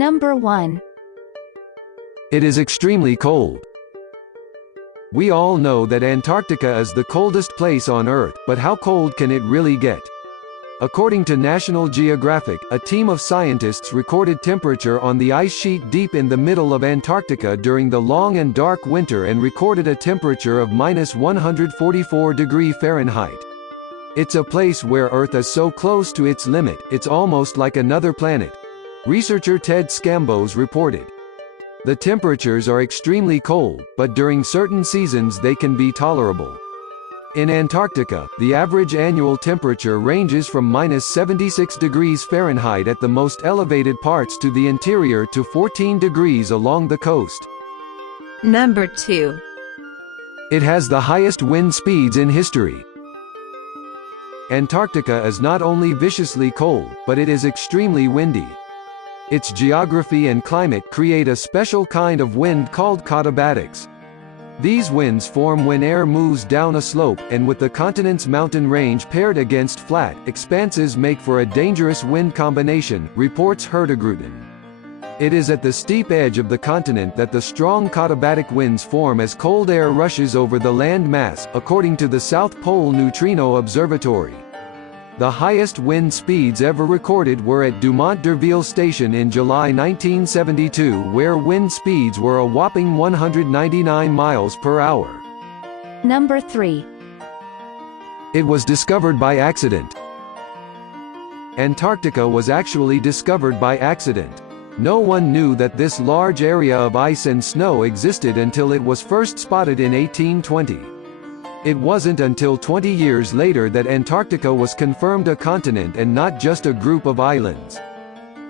Number 1. It is extremely cold. We all know that Antarctica is the coldest place on Earth, but how cold can it really get? According to National Geographic, a team of scientists recorded temperature on the ice sheet deep in the middle of Antarctica during the long and dark winter and recorded a temperature of -144°F. It's a place where Earth is so close to its limit, it's almost like another planet. Researcher Ted Scambos reported. The temperatures are extremely cold, but during certain seasons they can be tolerable. In Antarctica, the average annual temperature ranges from -76°F at the most elevated parts to the interior to 14 degrees along the coast. Number 2. It has the highest wind speeds in history. Antarctica is not only viciously cold, but it is extremely windy. Its geography and climate create a special kind of wind called katabatics. These winds form when air moves down a slope, and with the continent's mountain range paired against flat expanses make for a dangerous wind combination, reports Herdegruten. It is at the steep edge of the continent that the strong katabatic winds form as cold air rushes over the land mass, according to the South Pole Neutrino Observatory. The highest wind speeds ever recorded were at Dumont d'Urville Station in July 1972, where wind speeds were a whopping 199 miles per hour. Number 3. It was discovered by accident. Antarctica was actually discovered by accident. No one knew that this large area of ice and snow existed until it was first spotted in 1820. It wasn't until 20 years later that Antarctica was confirmed a continent and not just a group of islands.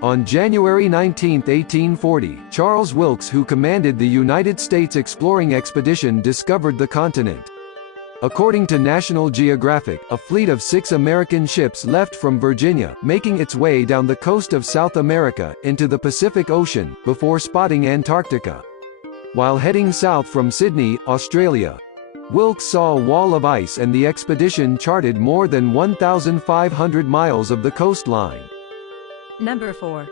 On January 19, 1840, Charles Wilkes, who commanded the United States exploring expedition, discovered the continent. According to National Geographic, a fleet of 6 American ships left from Virginia, making its way down the coast of South America, into the Pacific Ocean, before spotting Antarctica. While heading south from Sydney, Australia, Wilkes saw a wall of ice and the expedition charted more than 1,500 miles of the coastline. Number 4.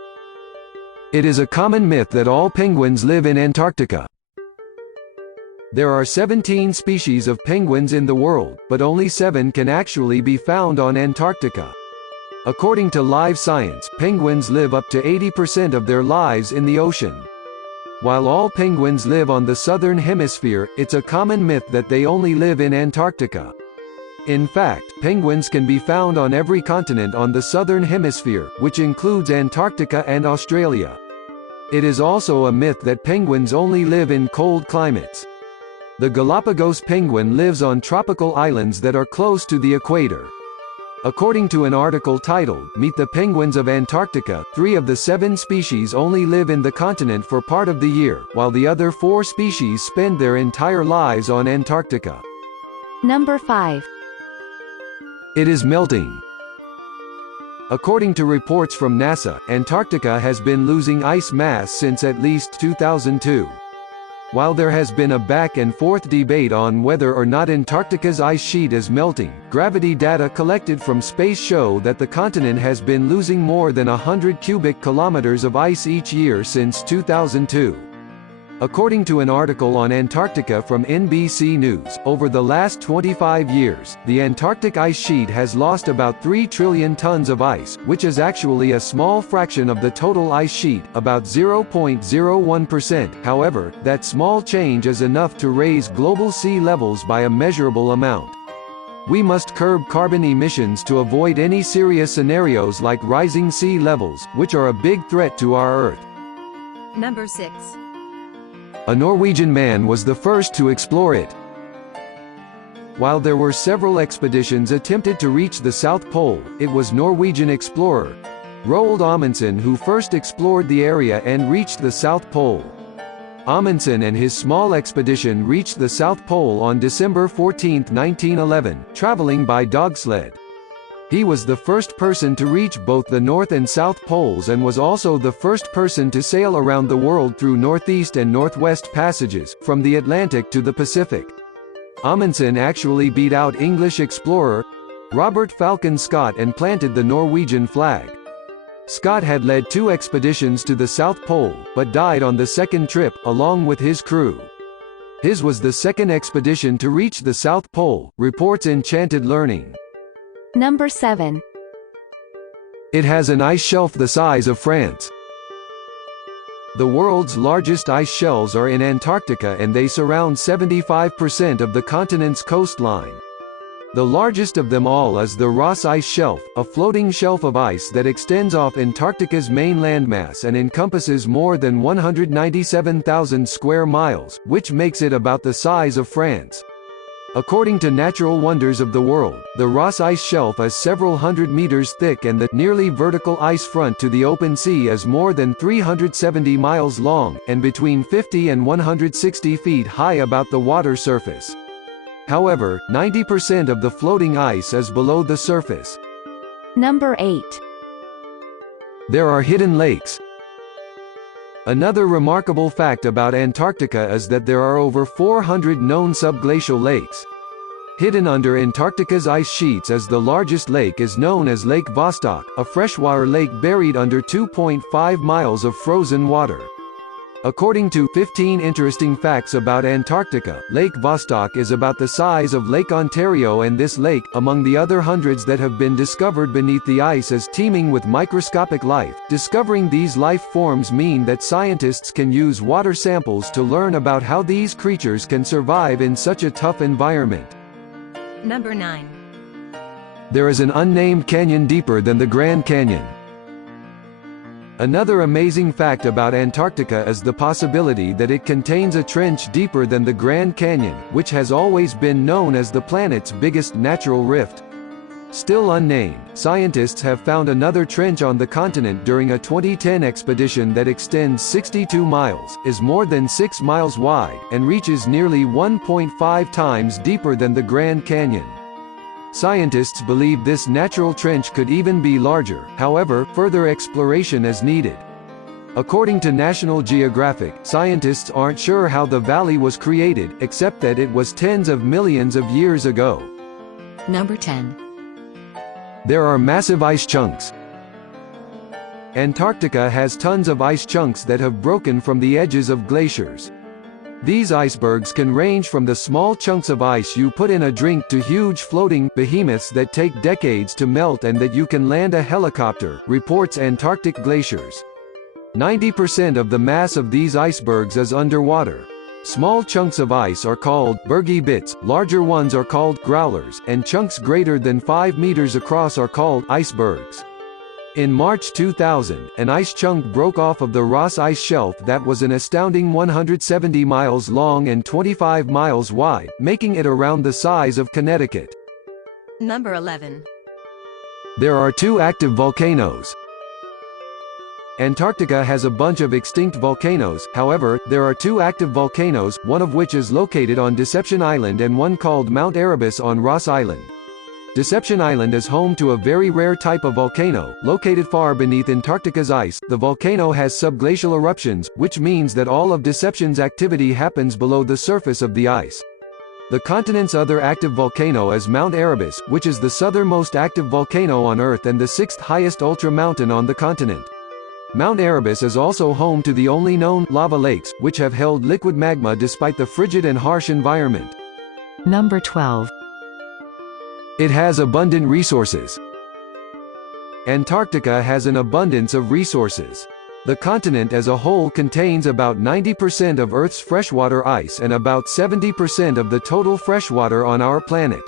It is a common myth that all penguins live in Antarctica. There are 17 species of penguins in the world, but only 7 can actually be found on Antarctica. According to Live Science, penguins live up to 80% of their lives in the ocean. While all penguins live on the southern hemisphere, it's a common myth that they only live in Antarctica. In fact, penguins can be found on every continent on the southern hemisphere, which includes Antarctica and Australia. It is also a myth that penguins only live in cold climates. The Galapagos penguin lives on tropical islands that are close to the equator. According to an article titled, "Meet the Penguins of Antarctica," 3 of the 7 species only live in the continent for part of the year, while the other 4 species spend their entire lives on Antarctica. Number 5. It is melting. According to reports from NASA, Antarctica has been losing ice mass since at least 2002. While there has been a back-and-forth debate on whether or not Antarctica's ice sheet is melting, gravity data collected from space show that the continent has been losing more than 100 cubic kilometers of ice each year since 2002. According to an article on Antarctica from NBC News, over the last 25 years, the Antarctic ice sheet has lost about 3 trillion tons of ice, which is actually a small fraction of the total ice sheet, about 0.01%. However, that small change is enough to raise global sea levels by a measurable amount. We must curb carbon emissions to avoid any serious scenarios like rising sea levels, which are a big threat to our Earth. Number 6. A Norwegian man was the first to explore it. While there were several expeditions attempted to reach the South Pole, it was Norwegian explorer Roald Amundsen who first explored the area and reached the South Pole. Amundsen and his small expedition reached the South Pole on December 14, 1911, traveling by dogsled. He was the first person to reach both the North and South Poles and was also the first person to sail around the world through Northeast and Northwest passages, from the Atlantic to the Pacific. Amundsen actually beat out English explorer Robert Falcon Scott and planted the Norwegian flag. Scott had led 2 expeditions to the South Pole, but died on the second trip, along with his crew. His was the second expedition to reach the South Pole, reports Enchanted Learning. Number 7. It has an ice shelf the size of France. The world's largest ice shelves are in Antarctica and they surround 75% of the continent's coastline. The largest of them all is the Ross Ice Shelf, a floating shelf of ice that extends off Antarctica's main landmass and encompasses more than 197,000 square miles, which makes it about the size of France. According to Natural Wonders of the World, the Ross Ice Shelf is several hundred meters thick and the nearly vertical ice front to the open sea is more than 370 miles long, and between 50 and 160 feet high about the water surface. However, 90% of the floating ice is below the surface. Number 8. There are hidden lakes. Another remarkable fact about Antarctica is that there are over 400 known subglacial lakes. Hidden under Antarctica's ice sheets is the largest lake is known as Lake Vostok, a freshwater lake buried under 2.5 miles of frozen water. According to 15 Interesting Facts About Antarctica, Lake Vostok is about the size of Lake Ontario, and this lake, among the other hundreds that have been discovered beneath the ice, is teeming with microscopic life. Discovering these life forms mean that scientists can use water samples to learn about how these creatures can survive in such a tough environment. Number 9. There is an unnamed canyon deeper than the Grand Canyon. Another amazing fact about Antarctica is the possibility that it contains a trench deeper than the Grand Canyon, which has always been known as the planet's biggest natural rift. Still unnamed, scientists have found another trench on the continent during a 2010 expedition that extends 62 miles, is more than 6 miles wide, and reaches nearly 1.5 times deeper than the Grand Canyon. Scientists believe this natural trench could even be larger, however, further exploration is needed. According to National Geographic, scientists aren't sure how the valley was created, except that it was tens of millions of years ago. Number 10. There are massive ice chunks. Antarctica has tons of ice chunks that have broken from the edges of glaciers. These icebergs can range from the small chunks of ice you put in a drink to huge floating behemoths that take decades to melt and that you can land a helicopter, reports Antarctic Glaciers. 90% of the mass of these icebergs is underwater. Small chunks of ice are called bergy bits, larger ones are called growlers, and chunks greater than 5 meters across are called icebergs. In March 2000, an ice chunk broke off of the Ross Ice Shelf that was an astounding 170 miles long and 25 miles wide, making it around the size of Connecticut. Number 11. There are 2 active volcanoes. Antarctica has a bunch of extinct volcanoes, however, there are 2 active volcanoes, one of which is located on Deception Island and one called Mount Erebus on Ross Island. Deception Island is home to a very rare type of volcano, located far beneath Antarctica's ice. The volcano has subglacial eruptions, which means that all of Deception's activity happens below the surface of the ice. The continent's other active volcano is Mount Erebus, which is the southernmost active volcano on Earth and the 6th highest ultra-mountain on the continent. Mount Erebus is also home to the only known lava lakes, which have held liquid magma despite the frigid and harsh environment. Number 12. It has abundant resources. Antarctica has an abundance of resources. The continent as a whole contains about 90% of Earth's freshwater ice and about 70% of the total freshwater on our planet.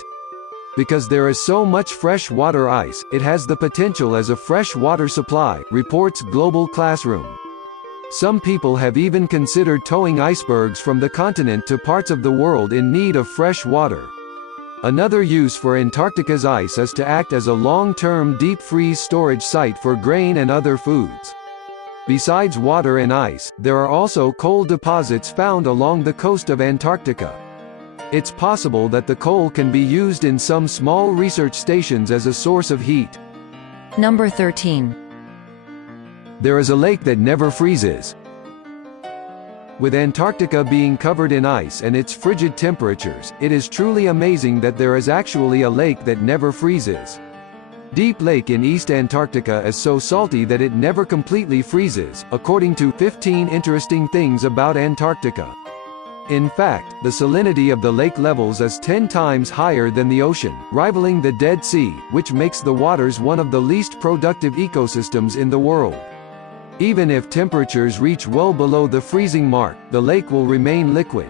Because there is so much freshwater ice, it has the potential as a fresh water supply, reports Global Classroom. Some people have even considered towing icebergs from the continent to parts of the world in need of fresh water. Another use for Antarctica's ice is to act as a long-term deep freeze storage site for grain and other foods. Besides water and ice, there are also coal deposits found along the coast of Antarctica. It's possible that the coal can be used in some small research stations as a source of heat. Number 13. There is a lake that never freezes. With Antarctica being covered in ice and its frigid temperatures, it is truly amazing that there is actually a lake that never freezes. Deep Lake in East Antarctica is so salty that it never completely freezes, according to 15 Interesting Things About Antarctica. In fact, the salinity of the lake levels is 10 times higher than the ocean, rivaling the Dead Sea, which makes the waters one of the least productive ecosystems in the world. Even if temperatures reach well below the freezing mark, the lake will remain liquid.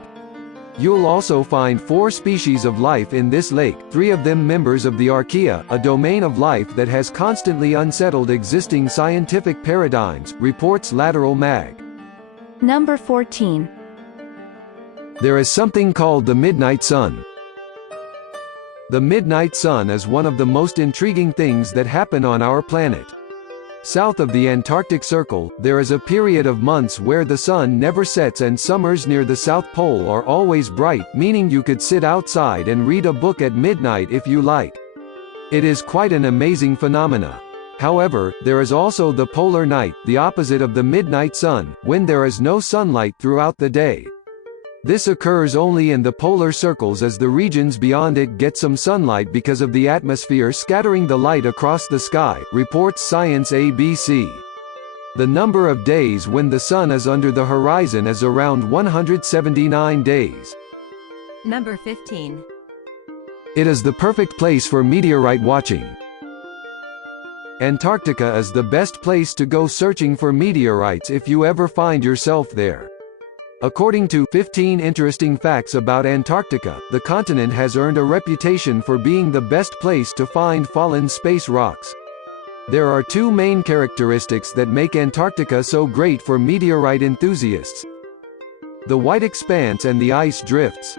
You'll also find 4 species of life in this lake, 3 of them members of the Archaea, a domain of life that has constantly unsettled existing scientific paradigms, reports Lateral Mag. Number 14. There is something called the midnight sun. The midnight sun is one of the most intriguing things that happen on our planet. South of the Antarctic Circle, there is a period of months where the sun never sets and summers near the South Pole are always bright, meaning you could sit outside and read a book at midnight if you like. It is quite an amazing phenomena. However, there is also the polar night, the opposite of the midnight sun, when there is no sunlight throughout the day. This occurs only in the polar circles as the regions beyond it get some sunlight because of the atmosphere scattering the light across the sky, reports Science ABC. The number of days when the sun is under the horizon is around 179 days. Number 15. It is the perfect place for meteorite watching. Antarctica is the best place to go searching for meteorites if you ever find yourself there. According to 15 Interesting Facts About Antarctica, the continent has earned a reputation for being the best place to find fallen space rocks. There are 2 main characteristics that make Antarctica so great for meteorite enthusiasts: the white expanse and the ice drifts.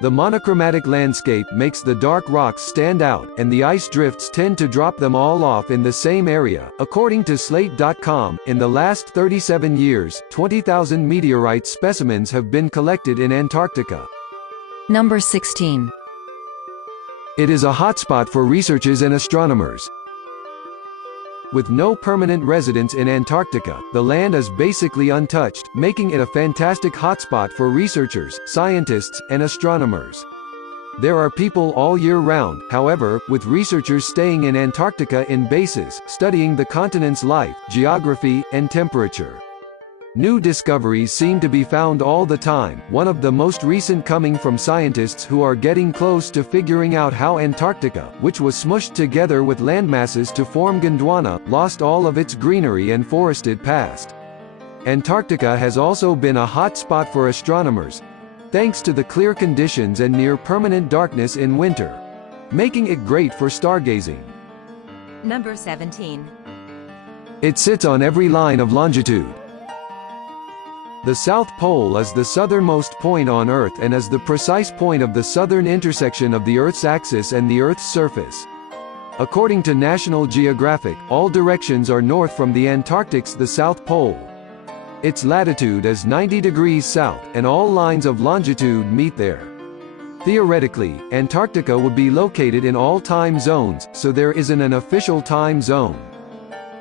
The monochromatic landscape makes the dark rocks stand out, and the ice drifts tend to drop them all off in the same area. According to Slate.com, in the last 37 years, 20,000 meteorite specimens have been collected in Antarctica. Number 16. It is a hotspot for researchers and astronomers. With no permanent residents in Antarctica, the land is basically untouched, making it a fantastic hotspot for researchers, scientists, and astronomers. There are people all year round, however, with researchers staying in Antarctica in bases, studying the continent's life, geography, and temperature. New discoveries seem to be found all the time, one of the most recent coming from scientists who are getting close to figuring out how Antarctica, which was smushed together with landmasses to form Gondwana, lost all of its greenery and forested past. Antarctica has also been a hot spot for astronomers, thanks to the clear conditions and near-permanent darkness in winter, making it great for stargazing. Number 17. It sits on every line of longitude. The South Pole is the southernmost point on Earth and is the precise point of the southern intersection of the Earth's axis and the Earth's surface. According to National Geographic, all directions are north from the Antarctic's the South Pole. Its latitude is 90 degrees south, and all lines of longitude meet there. Theoretically, Antarctica would be located in all time zones, so there isn't an official time zone.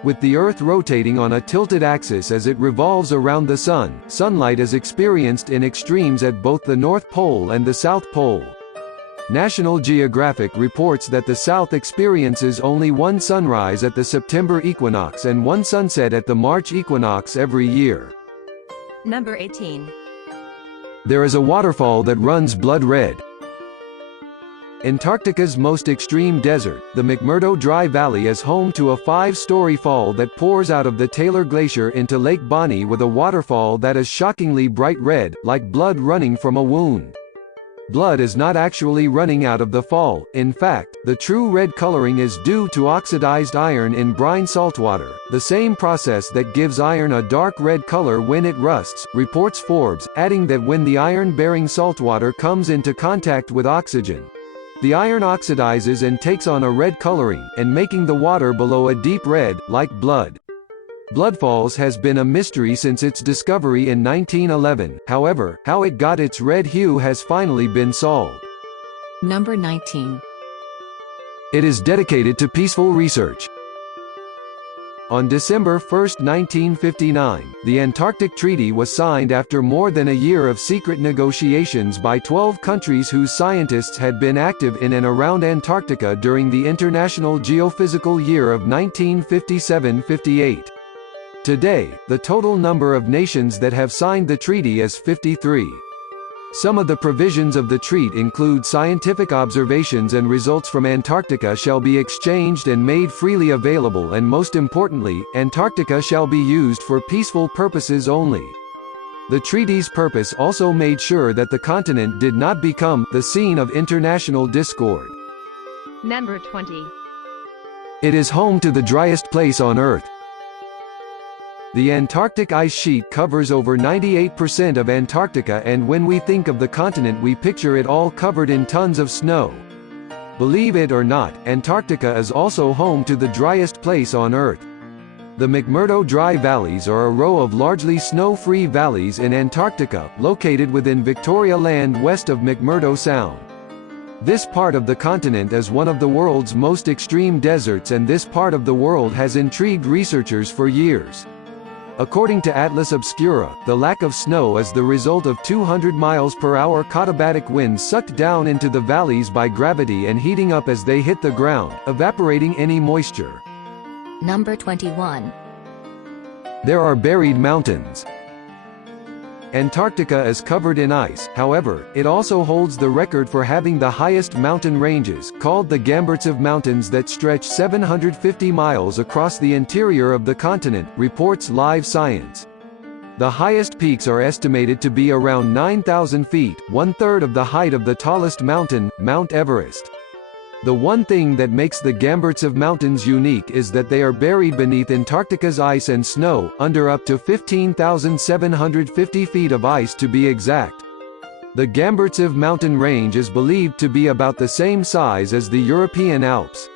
With the Earth rotating on a tilted axis as it revolves around the Sun, sunlight is experienced in extremes at both the North Pole and the South Pole. National Geographic reports that the South experiences only one sunrise at the September equinox and one sunset at the March equinox every year. Number 18. There is a waterfall that runs blood red. Antarctica's most extreme desert, the McMurdo Dry Valley, is home to a 5-story fall that pours out of the Taylor Glacier into Lake Bonny with a waterfall that is shockingly bright red, like blood running from a wound. Blood is not actually running out of the fall. In fact, the true red coloring is due to oxidized iron in brine saltwater, the same process that gives iron a dark red color when it rusts, reports Forbes, adding that when the iron-bearing saltwater comes into contact with oxygen, the iron oxidizes and takes on a red coloring, and making the water below a deep red, like blood. Bloodfalls has been a mystery since its discovery in 1911, however, how it got its red hue has finally been solved. Number 19. It is dedicated to peaceful research. On December 1, 1959, the Antarctic Treaty was signed after more than a year of secret negotiations by 12 countries whose scientists had been active in and around Antarctica during the International Geophysical Year of 1957–58. Today, the total number of nations that have signed the treaty is 53. Some of the provisions of the treaty include scientific observations and results from Antarctica shall be exchanged and made freely available, and most importantly, Antarctica shall be used for peaceful purposes only. The treaty's purpose also made sure that the continent did not become the scene of international discord. Number 20. It is home to the driest place on Earth. The Antarctic ice sheet covers over 98% of Antarctica, and when we think of the continent we picture it all covered in tons of snow. Believe it or not, Antarctica is also home to the driest place on Earth. The McMurdo Dry Valleys are a row of largely snow-free valleys in Antarctica, located within Victoria Land west of McMurdo Sound. This part of the continent is one of the world's most extreme deserts, and this part of the world has intrigued researchers for years. According to Atlas Obscura, the lack of snow is the result of 200 miles per hour katabatic winds sucked down into the valleys by gravity and heating up as they hit the ground, evaporating any moisture. Number 21. There are buried mountains. Antarctica is covered in ice, however, it also holds the record for having the highest mountain ranges, called the Gamburtsev Mountains, that stretch 750 miles across the interior of the continent, reports Live Science. The highest peaks are estimated to be around 9,000 feet, one-third of the height of the tallest mountain, Mount Everest. The one thing that makes the Gamburtsev Mountains unique is that they are buried beneath Antarctica's ice and snow, under up to 15,750 feet of ice to be exact. The Gamburtsev mountain range is believed to be about the same size as the European Alps.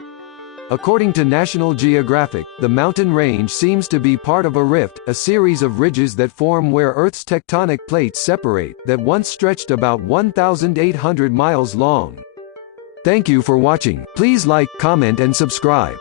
According to National Geographic, the mountain range seems to be part of a rift, a series of ridges that form where Earth's tectonic plates separate, that once stretched about 1,800 miles long. Thank you for watching. Please like, comment and subscribe.